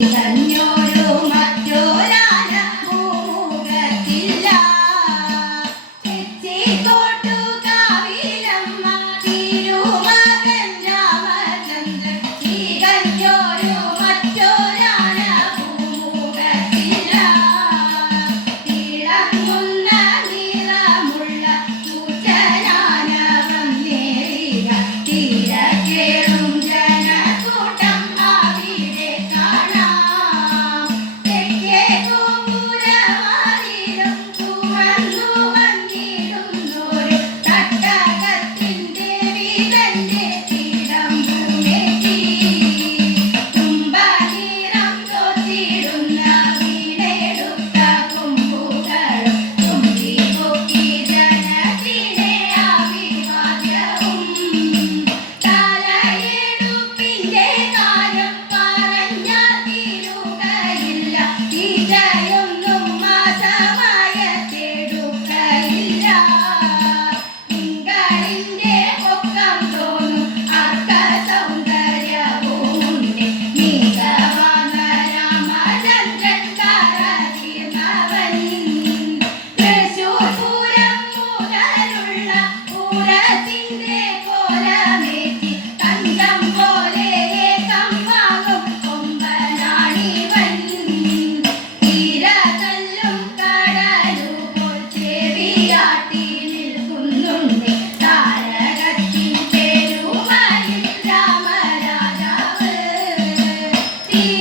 കഞ്ഞോരു മറ്റൊരാന ഭൂമുഖത്തില്ല. Brasil!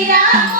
呀。